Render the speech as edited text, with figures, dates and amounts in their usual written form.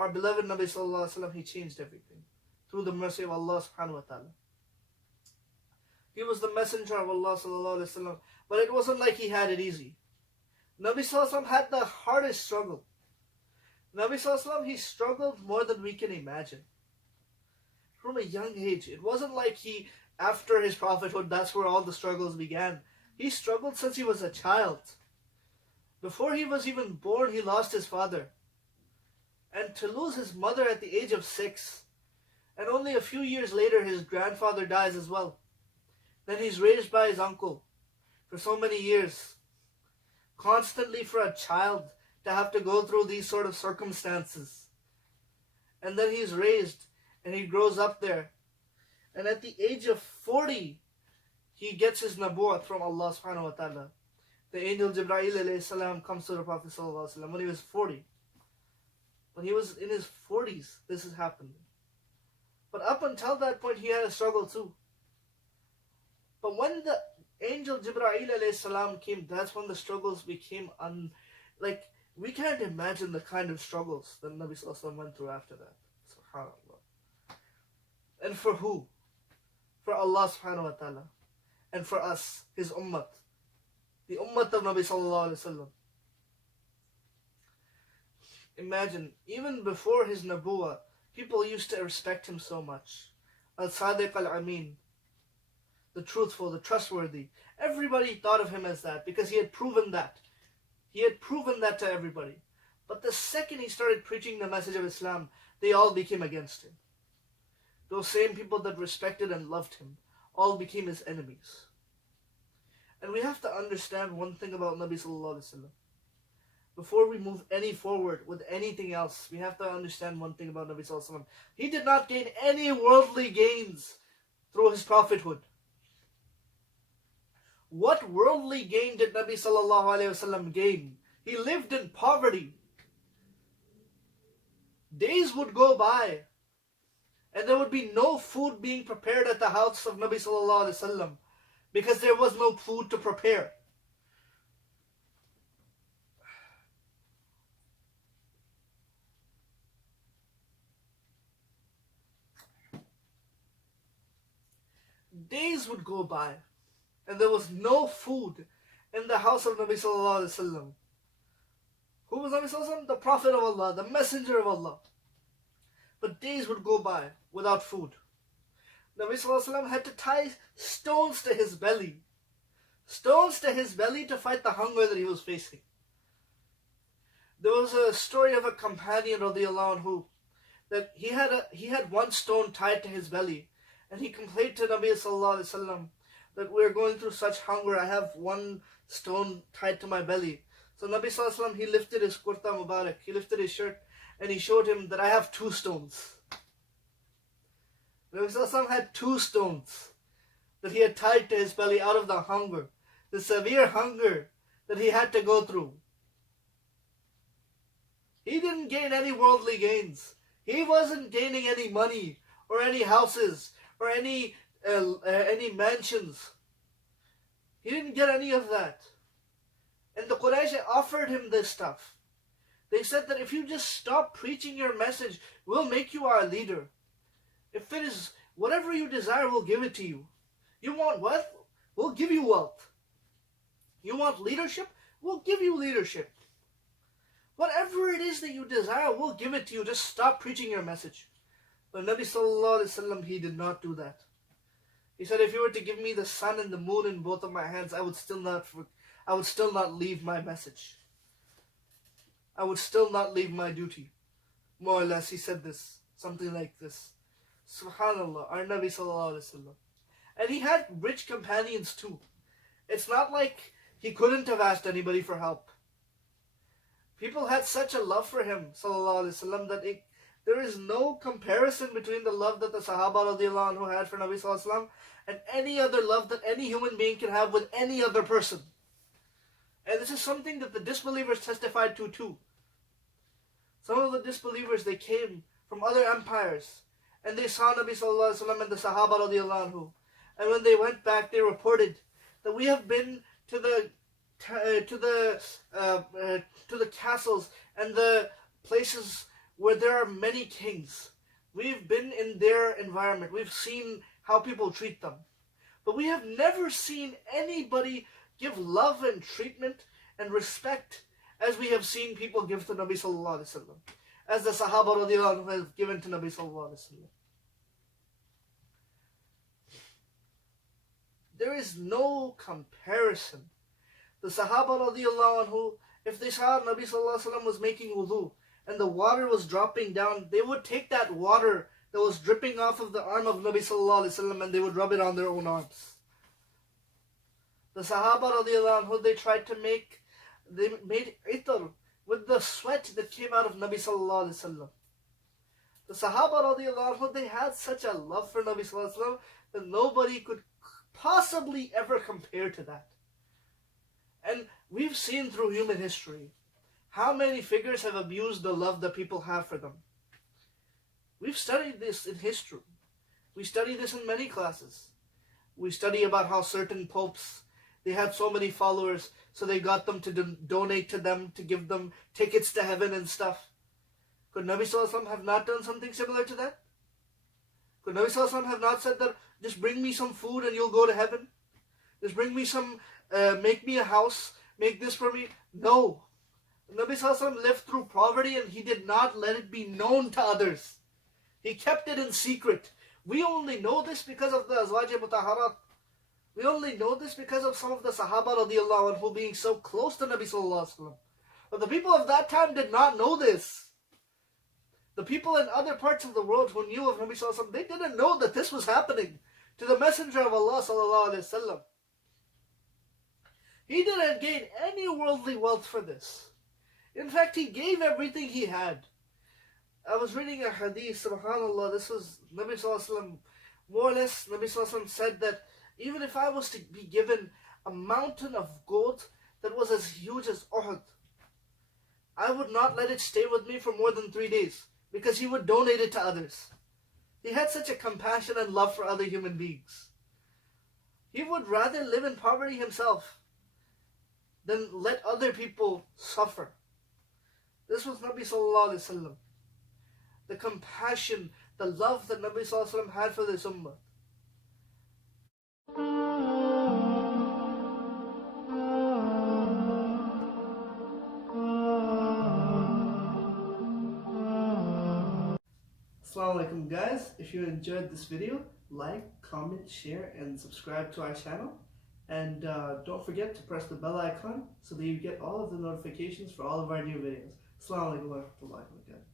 our beloved Nabi sallallahu alaihi wasallam, he changed everything through the mercy of Allah subhanahu wa ta'ala. He was the messenger of Allah sallallahu alaihi wasallam, but it wasn't like he had it easy. Nabi sallallahu alaihi wasallam had the hardest struggle. Nabi sallallahu alaihi wasallam, he struggled more than we can imagine. From a young age, it wasn't like after his prophethood, that's where all the struggles began. He struggled since he was a child. Before he was even born, he lost his father. And to lose his mother at the age of 6, and only a few years later his grandfather dies as well. Then he's raised by his uncle for so many years. Constantly for a child to have to go through these sort of circumstances. And then he's raised and he grows up there. And at the age of 40, he gets his nabu'at from Allah subhanahu wa ta'ala. The angel Jibreel alayhi salam comes to the Prophet sallallahu alaihi wasallam when he was 40. When he was in his 40s, this has happened. But up until that point, he had a struggle too. But when the angel Jibreel alayhi salam came, that's when the struggles became we can't imagine the kind of struggles that Nabi sallallahu alaihi wasallam went through after that. SubhanAllah. And for who? For Allah subhanahu wa ta'ala. And for us, his ummah. The ummah of Nabi sallallahu alaihi wasallam. Imagine, even before his nabuwa, people used to respect him so much. Al-Sadiq al-Amin. The truthful, the trustworthy. Everybody thought of him as that because he had proven that. He had proven that to everybody. But the second he started preaching the message of Islam, they all became against him. Those same people that respected and loved him all became his enemies. And we have to understand one thing about Nabi sallallahu alaihi wasallam. Before we move any forward with anything else, we have to understand one thing about Nabi sallallahu alaihi wasallam. He did not gain any worldly gains through his prophethood. What worldly gain did Nabi sallallahu alaihi wasallam gain? He lived in poverty. Days would go by and there would be no food being prepared at the house of Nabi sallallahu alaihi wasallam because there was no food to prepare. Days would go by and there was no food in the house of Nabi sallallahu alaihi wasallam. Who was Nabi sallallahu alaihi wasallam? The Prophet of Allah, the Messenger of Allah. But days would go by without food. Nabi sallallahu alaihi wasallam had to tie stones to his belly. Stones to his belly to fight the hunger that he was facing. There was a story of a companion radiallahu anhu that he had one stone tied to his belly. And he complained to Nabi sallallahu alaihi wasallam that we're going through such hunger. I have one stone tied to my belly. So Nabi sallallahu alaihi wasallam, he lifted his kurta mubarak, he lifted his shirt, and he showed him that I have 2 stones. Nabi sallallahu alaihi wasallam had 2 stones that he had tied to his belly out of the hunger, the severe hunger that he had to go through. He didn't gain any worldly gains. He wasn't gaining any money or any houses or any mansions. He didn't get any of that. And the Quraysh offered him this stuff. They said that if you just stop preaching your message, we'll make you our leader. If it is whatever you desire, we'll give it to you. You want wealth? We'll give you wealth. You want leadership? We'll give you leadership. Whatever it is that you desire, we'll give it to you. Just stop preaching your message. But Nabi sallallahu alaihi wasallam, he did not do that. He said, if you were to give me the sun and the moon in both of my hands, I would still not leave my message. I would still not leave my duty. More or less, he said this, something like this. Subhanallah, our Nabi sallallahu alaihi wasallam. And he had rich companions too. It's not like he couldn't have asked anybody for help. People had such a love for him, sallallahu alaihi wasallam, that there is no comparison between the love that the Sahaba radiallahu anhu had for Nabi sallallahu alaihi wasallam and any other love that any human being can have with any other person. And this is something that the disbelievers testified to too. Some of the disbelievers, they came from other empires and they saw Nabi sallallahu alaihi wasallam and the Sahaba radiallahu anhu. And when they went back, they reported that we have been to the castles and the places where there are many kings. We've been in their environment. We've seen how people treat them. But we have never seen anybody give love and treatment and respect as we have seen people give to Nabi Sallallahu Alaihi Wasallam, as the Sahaba radiallahu anhu have given to Nabi Sallallahu Alaihi Wasallam. There is no comparison. The Sahaba radiallahu anhu, if they saw Nabi Sallallahu Alaihi Wasallam was making wudu and the water was dropping down, they would take that water that was dripping off of the arm of Nabi Sallallahu Alaihi Wasallam and they would rub it on their own arms. The Sahaba radiallahu anhu, they made itar with the sweat that came out of Nabi Sallallahu Alaihi Wasallam. The Sahaba radiallahu anhu, they had such a love for Nabi Sallallahu Alaihi Wasallam that nobody could possibly ever compare to that. And we've seen through human history how many figures have abused the love that people have for them. We've studied this in history. We study this in many classes. We study about how certain popes, they had so many followers, so they got them to donate to them, to give them tickets to heaven and stuff. Could Nabi Sallallahu Alaihi Wasallam have not done something similar to that? Could Nabi Sallallahu Alaihi Wasallam have not said that, just bring me some food and you'll go to heaven? Just bring me some, make me a house, make this for me? No. Nabi Sallallahu Alaihi Wasallam lived through poverty and he did not let it be known to others. He kept it in secret. We only know this because of the Azwaj Mutaharat. We only know this because of some of the Sahaba radiallahu anhu being so close to Nabi Sallallahu Alaihi Wasallam. But the people of that time did not know this. The people in other parts of the world who knew of Nabi Sallallahu Alaihi Wasallam, they didn't know that this was happening to the Messenger of Allah Sallallahu Alaihi Wasallam. He didn't gain any worldly wealth for this. In fact, he gave everything he had. I was reading a hadith, subhanAllah, this was Nabi Sallallahu Alaihi Wasallam, more or less, Nabi Sallallahu Alaihi Wasallam said that even if I was to be given a mountain of gold that was as huge as Uhud, I would not let it stay with me for more than 3 days, because he would donate it to others. He had such a compassion and love for other human beings. He would rather live in poverty himself than let other people suffer. This was Nabi Sallallahu Alaihi Wasallam. The compassion, the love that Nabi Sallallahu Alaihi Wasallam had for this ummah. Assalamu alaikum guys. If you enjoyed this video, like, comment, share and subscribe to our channel. And don't forget to press the bell icon so that you get all of the notifications for all of our new videos. Assalamu alaikum wa rahmatullahi wa barakatuh.